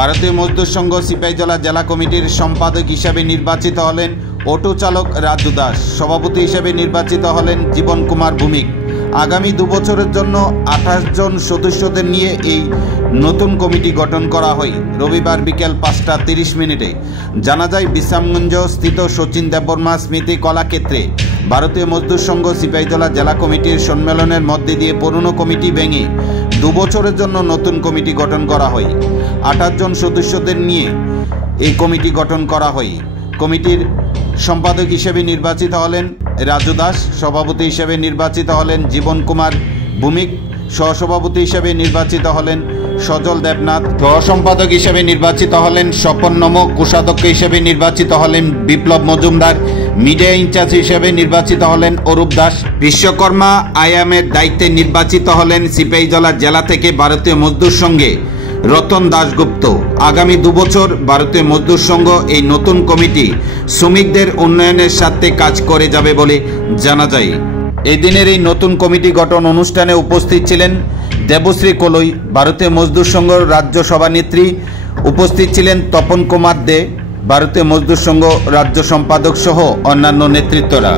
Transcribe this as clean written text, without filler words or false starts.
ভারতীয় মজদুর সংঘ সিপাহীজলা জেলা কমিটির সম্পাদক হিসেবে নির্বাচিত হলেন অটো চালক রাজু দাস। সভাপতি হিসেবে নির্বাচিত হলেন জীবন কুমার ভৌমিক। আগামী 2 বছরের জন্য 28 জন সদস্যদের নিয়ে এই নতুন কমিটি গঠন করা হয়। রবিবার বিকেল 5:30 জানা যায় বিশ্রামগঞ্জ স্থিত শচীন দেববর্মা স্মৃতি কলাক্ষেত্রে ভারতীয় মজদুর সংঘ সিপাহীজলা জেলা কমিটির সম্মেলনের মধ্যে দিয়ে পুরনো কমিটি ভেঙে 2 বছরের জন্য নতুন কমিটি গঠন করা হয়। 28 জন সদস্যদের নিয়ে এই কমিটি গঠন করা হয়। কমিটির সম্পাদক হিসেবে নির্বাচিত হলেন রাজু দাস, সভাপতি হিসেবে নির্বাচিত হলেন জীবন কুমার ভৌমিক, সহসভাপতি হিসেবে নির্বাচিত হলেন সজল দেবনাথ, সহসম্পাদক হিসেবে নির্বাচিত হলেন স্বপন নমক, কোষাধ্যক্ষ হিসেবে নির্বাচিত হলেন বিপ্লব মজুমদার, মিডিয়া ইনচার্জ হিসেবে নির্বাচিত হলেন অরূপ দাস, বিশ্বকর্মা আইএমের দায়িত্বে নির্বাচিত হলেন সিপাহীজলা জেলা থেকে ভারতীয় মজদুর সংঘে রতন দাশগুপ্ত। আগামী 2 বছর ভারতীয় মজদুর সংঘ এই নতুন কমিটি শ্রমিকদের উন্নয়নের স্বার্থে কাজ করে যাবে বলে জানা যায়। এই দিনের এই নতুন কমিটি গঠন অনুষ্ঠানে উপস্থিত ছিলেন দেবশ্রী কলই, ভারতীয় মজদুর সংঘ রাজ্য সভানেত্রী, উপস্থিত ছিলেন তপন কুমার দে, ভারতীয় মজদুর সংঘ রাজ্য সম্পাদক সহ অন্যান্য নেতৃত্বরা।